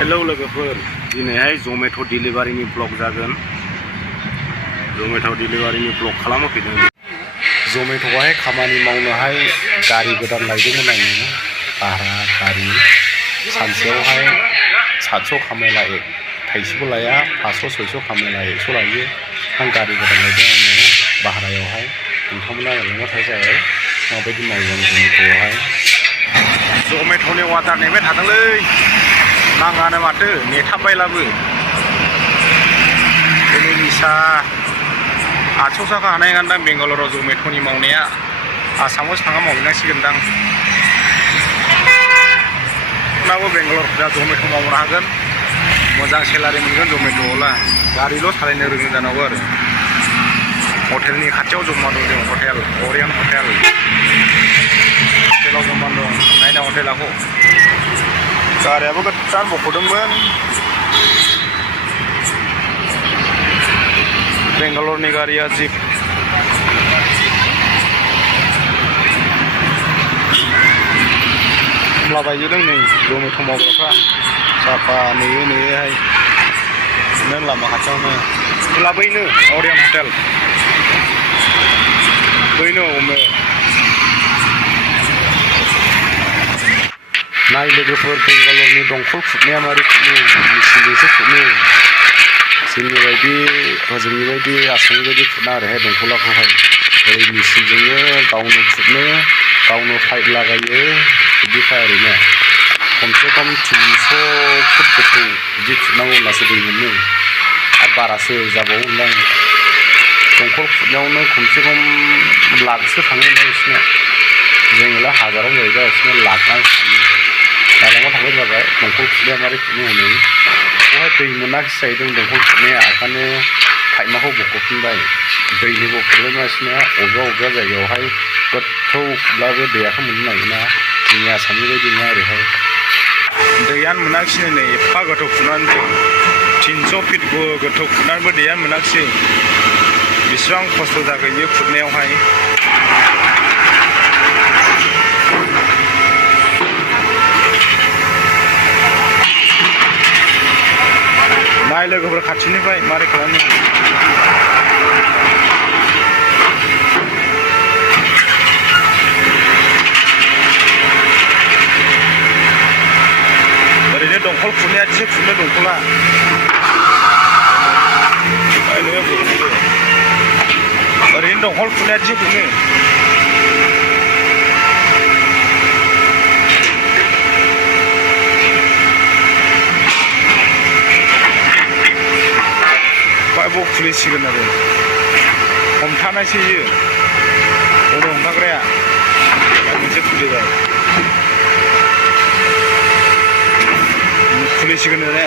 Hello लोगोफोर दिनैहाय Zomato' डिलिभारिनि ब्लग जागोन। जमेट' डिलिभारिनि ब्लग खालामफैदों। जमेट'आवहाय खामानि मावनोहाय गारि गोदान लायदोंमोन आङो। भारा गारि सानसेयावहाय 700 खामाय लायो, थाइसेबो लाया। 500 600 खामाय लायो, 100 लायो। आं गारि गोदान लायदों आङो भारायावहाय। नोंथांमोना लिंहरथाय जाबाय माबायदि मावगोन जमेट'आवहाय। जमेट'नि अर्डार नेबाय थादोंलै, नाङानो माथो नेथाबबायलाबो। दिनै निसा 800 थाखा हानाय नङादां बेंगालराव जमेट'नि मावनाया। आसामाव थाङा मावहैनांसिगोनदां। उनावबो बेंगालरफोरा जमेट' मावनो हागोन, मोजां सेलारि मोनगोन जमेट'आवला। गारिल' सालायनो रोङो जानांगौ आरो। हटेलनि खाथियाव जमा दं जों, हटेल अरियन हटेल। हटेलाव जमा दं, नायना हटेलाखौ। गारियाबो गोदान बख'दोंमोन। बेंगालरनि गारिया जिप। खमला बायजोबदों नै जमेट' मावग्राफ्रा। साफा नेयै नेयैहाय नों लामा खाथियावनो लाबोयनो अरियन हटेल बैनो हमो। नाय लोगोफोर बेंगालरनि दंखल खुरनाया मारै खुरनो, मेचिनजोंसो खुरनो। जोंनि बायदि हजोंनि बायदि आसामनि बायदि खुरना ओरैहाय दंखलाखौहाय। ओरै मेचिनजोंनो गावनो खुरनो, गावनो पाइप लागायो। बिदिखा ओरैनो खमसे खम 300 फुट गोथौ बिदि खुरनांगौ होनब्लासो दै मोनो। आरो बारासो जाबावोदां। दंखल खुरनायावनो खमसे खम लाखसो थाङो बिसिना। जोंनिला हाजाराव जाहैबाय, बिसिना लाखआनो थाङो। दालाङाव थांबाय जाबाय दंखल खुरनाया मारै खुरनो हनै। बेवहाय दै मोनाखिसै जाहैदों दंखल खुरनाया, ओंखायनो पाइपमाखौ बख'फिनबाय। दैनिबो प्रब्लेम बिसिना बबेबा जायगायावहाय गोथौ खुरब्लाबो दैयाखौ मोननो नागिरा। जोंनि आसामनि बायदि नङा ओरैहाय। दैयानो मोनाखिसै नै एफा गोथौ खुरनानै 300 फिट गोथौ खुरनानैबो दैयानो मोनाखिसै। बेसेबां खस्थ' जागोन खुरनायावहाय। नाय लोगोफोर खाथिनिफ्राय मारै खालामो। ओरैनो दंखल खुरनाया एसे खुरनो दंखला। ओरैनो दंखल खुरनाया एसे खुरनो। पाइपआव खुलिसिगोन आरो हमथानायसो इयो अर हमथाग्राया। मोनसे खुलिबाय, खुलिसिगोन आरो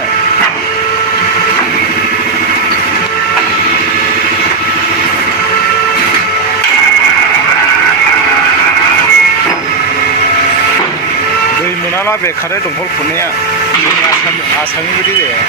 दै मोनाला बेखारो दंखल खुरनाया। आसामनि बायदि जाया।